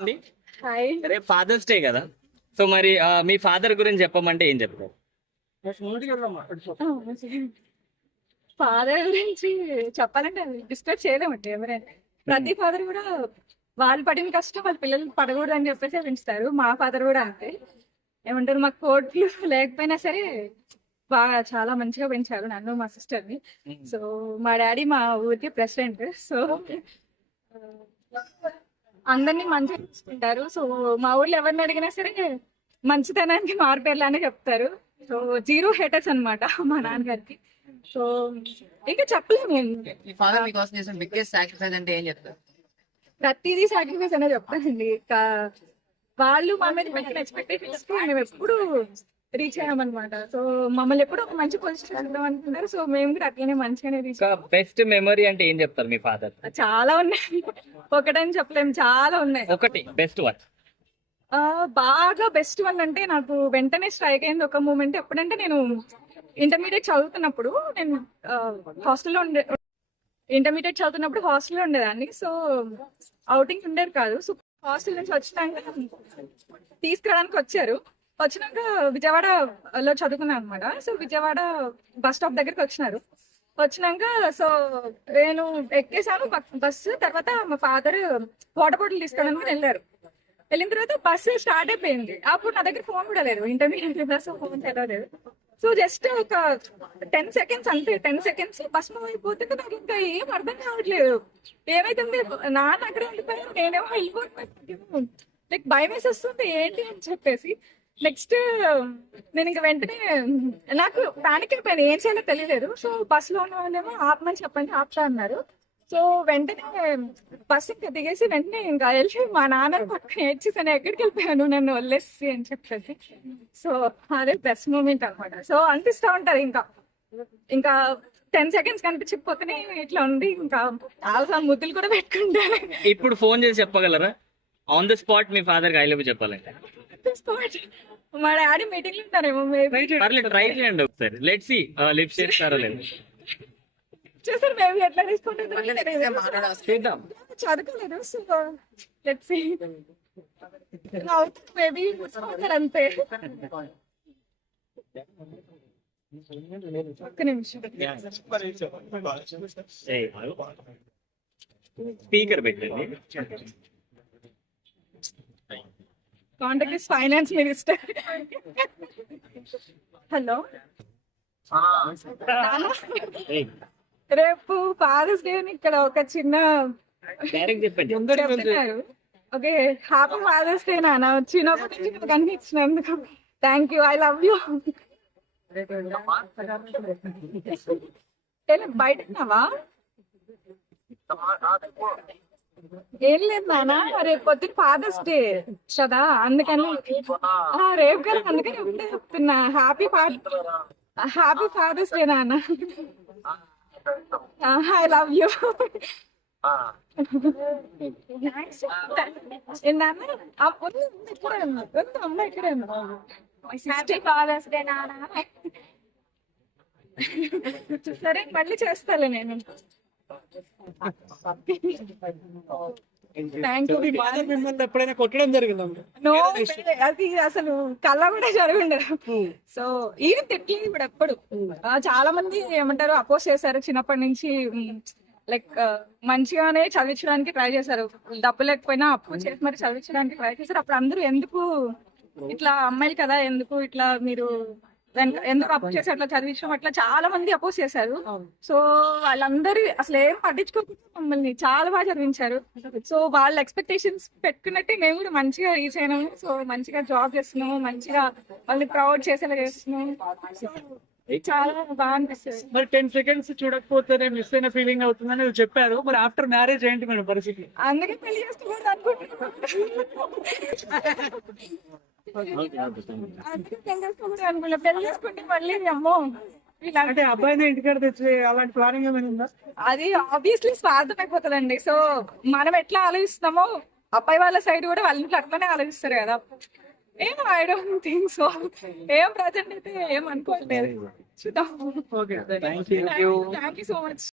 అండి హాయ్. రేపు fathers day కదా, సో మరి మీ ఫాదర్ గురించి చెప్పమంటే ఏం చెప్తారు? ఫాదర్ గురించి చెప్పాలంటే డిస్కస్ చేయలేమండి ఎవరైనా. ప్రతి ఫాదర్ కూడా వాళ్ళు పడిన కష్టం వాళ్ళ పిల్లలు పడకూడదు అని చెప్పేసి పెంచుతారు. మా ఫాదర్ కూడా అంతే. ఏమంటారు, మాకు కోట్లు లేకపోయినా సరే బాగా చాలా మంచిగా పెంచారు నన్ను మా సిస్టర్ని. సో మా డాడీ మా ఊరికి ప్రెసిడెంట్. సో అందరినీ మంచిగా చూసుకుంటారు. సో మా ఊర్లో ఎవరిని అడిగినా సరే మంచితనానికి మారుపేర్లానే చెప్తారు. సో జీరో హేటర్స్ అన్నమాట మా నాన్నగారికి. సో ఇంకా చెప్పలేము. మీ ఫాదర్ మీకోసం చేసిన బిగ్గెస్ట్ సాక్రిఫైస్ అంటే ఏం చెప్తారు? ప్రతిదీ సాక్రిఫైస్ అనే చెప్తానండి. వాళ్ళు మా మీద పెట్టిన ఎక్స్పెక్టేషన్స్ మేము ఎప్పుడు రీచ్ అయ్యామన్నమాట. సో మమ్మల్ని ఎప్పుడు ఒక మంచి పొజిషన్ వెళ్దాం అనుకున్నారు. సో మేము కూడా అట్లనే మంచిగానే రీచ్. బెస్ట్ మెమరీ అంటే ఏం చెప్తారు మీ ఫాదర్? చాలా ఉన్నాయి, ఒకటని చెప్పలేము, చాలా ఉన్నాయి. ఒకటి బెస్ట్ వన్. బాగా బెస్ట్ వన్ అంటే నాకు వెంటనే స్ట్రైక్ అయింది ఒక మూమెంట్. ఎప్పుడంటే నేను ఇంటర్మీడియట్ చదువుతున్నప్పుడు నేను హాస్టల్లో ఉండేదాన్ని. సో అవుటింగ్ ఉండేది కాదు. సో హాస్టల్ నుంచి వచ్చినాక తీసుకురావడానికి వచ్చినాక విజయవాడలో చదువుకున్నాను అనమాట. సో విజయవాడ బస్ స్టాప్ దగ్గరికి వచ్చినాక సో నేను ఎక్కేసాను బస్సు. తర్వాత మా ఫాదర్ వాటర్ బాటిల్ తీసుకోవడానికి వెళ్ళిన తర్వాత బస్సు స్టార్ట్ అయిపోయింది. అప్పుడు నా దగ్గర ఫోన్ కూడా లేదు, ఇంటర్మీడియట్ బస్ ఫోన్ తెలవలేదు. సో జస్ట్ ఒక 10 seconds అంతే, 10 seconds బస్ మూవ్ అయిపోతుంది. నాకు ఇంకా ఏం అర్థం కావట్లేదు, ఏమైతుంది. నాన్న అక్కడే ఉండిపోయారు, నేనేమో వెళ్ళిపోతున్నాను. లైక్ భయం వేసేస్తుంది ఏంటి అని చెప్పేసి. నెక్స్ట్ నేను ఇంకా వెంటనే నాకు ప్యానిక్ అయిపోయాను, ఏం చేయాలో తెలియలేదు. సో బస్సులో ఉన్న వాళ్ళేమో ఆపమని చెప్పండి, ఆపుతా అన్నారు. సో వెంటనే బస్సు ఇంకా దిగేసి వెంటనే ఇంకా వెళ్ళి మా నాన్న పక్కన ఏడ్చేసాను, ఎక్కడికి వెళ్ళిపోయాను నన్ను వదిలేసి అని చెప్పేసి. సో అదే బెస్ట్ మూమెంట్ అనమాట. సో అనిపిస్తూ ఉంటది ఇంకా 10 seconds కనిపించకపోతేనే ఇట్లా ఉంది. ఇంకా చాలా ముద్దులు కూడా పెట్టుకుంటాను. ఇప్పుడు ఫోన్ చేసి చెప్పగలరా on the spot me father I love you చెప్పాలంటే? మా డాడీ మీటింగ్ లో ఉంటారేమో, పర్లేదు ట్రై చేయండి ఒకసారి. లెట్స్ సీ లిఫ్ట్ చేస్తారో లేదు. చూసారు మేబీ ఎట్లా తీసుకుంటుందో చేద్దాం. చదువుకోలేదు. సో లెట్స్ సీ మేబీ అంతే. ఒక్క నిమిషం స్పీకర్ పెట్టండి. Contact is finance minister. Hello, రేపు ఫాదర్స్ డే అని ఇక్కడ ఒక చిన్న డైరెక్ట్ చెప్పండి. చెప్తున్నారు. ఓకే, హ్యాపీ ఫాదర్స్ డే నాన్న. చిన్నప్పటి నుంచి నాకు అన్ని ఇచ్చినందుకు thank you, I love you. బయట ఉన్నావా? ఏం లేదు నాన్న, రేపు పొద్దున్న ఫాదర్స్ డే కదా, అందుకని రేపు కదా, అందుకని ఇప్పుడే చెప్తున్నా. హ్యాపీ ఫాదర్స్ డే నాన్న. I love you. సరే మళ్ళీ చేస్తాలే నేను. ఎప్పుడైనా కొట్టడం జరిగింది? నో, అది అసలు కళ్ళ కూడా జరగండదు. సో ఈవెన్ తిట్లి ఇప్పుడు ఎప్పుడు చాలా మంది ఏమంటారు అపోజ్ చేశారు. చిన్నప్పటి నుంచి లైక్ మంచిగానే చదివించడానికి ట్రై చేశారు, డబ్బు లేకపోయినా అప్పు చేసి మరి చదివించడానికి ట్రై చేశారు. అప్పుడు అందరూ ఎందుకు ఇట్లా అమ్మాయిలు కదా, ఎందుకు ఇట్లా మీరు ఎందుకు అపోజ్ చేసి అట్లా చదివించడం, అట్లా చాలా మంది అపోజ్ చేశారు. సో వాళ్ళందరూ అసలు ఏం పట్టించుకోకుండా మమ్మల్ని చాలా బాగా చదివించారు. సో వాళ్ళ ఎక్స్పెక్టేషన్స్ పెట్టుకున్నట్టే మేము కూడా మంచిగా రీచ్ అయినాము. సో మంచిగా జాబ్ చేస్తున్నాము, మంచిగా వాళ్ళని ప్రౌడ్ చేసేలా చేస్తున్నాము. చాలా బాగా అనిపిస్తుంది. మరి 10 seconds చూడకపోతే మిస్ అయిన ఫీలింగ్ అవుతుందని చెప్పారు. మరి ఆఫ్టర్ మ్యారేజ్ ఏంటి మేడం పరిస్థితి? అందుకే పెళ్లి చేసుకోకూడదు అనుకుంటున్నాను. పెళ్లి చేసుకుంటే మళ్ళీ అమ్మో అంటే అబ్బాయిని ఇంటికాడ తెచ్చి అలాంటి ప్లానింగ్ ఏమైనా ఉందా? అది ఆబ్వియస్లీ స్వార్థం అయిపోతుందండి. సో మనం ఎట్లా ఆలోచిస్తామో అబ్బాయి వాళ్ళ సైడ్ కూడా వాళ్ళ ఇంట్లో అట్లనే ఆలోచిస్తారు కదా. ఏం ఐ డోంట్ థింక్ సో. ఏం ప్రజెంట్ అయితే ఏం అనుకోవట్లేదు. చూద్దాం. Okay, thank you so much.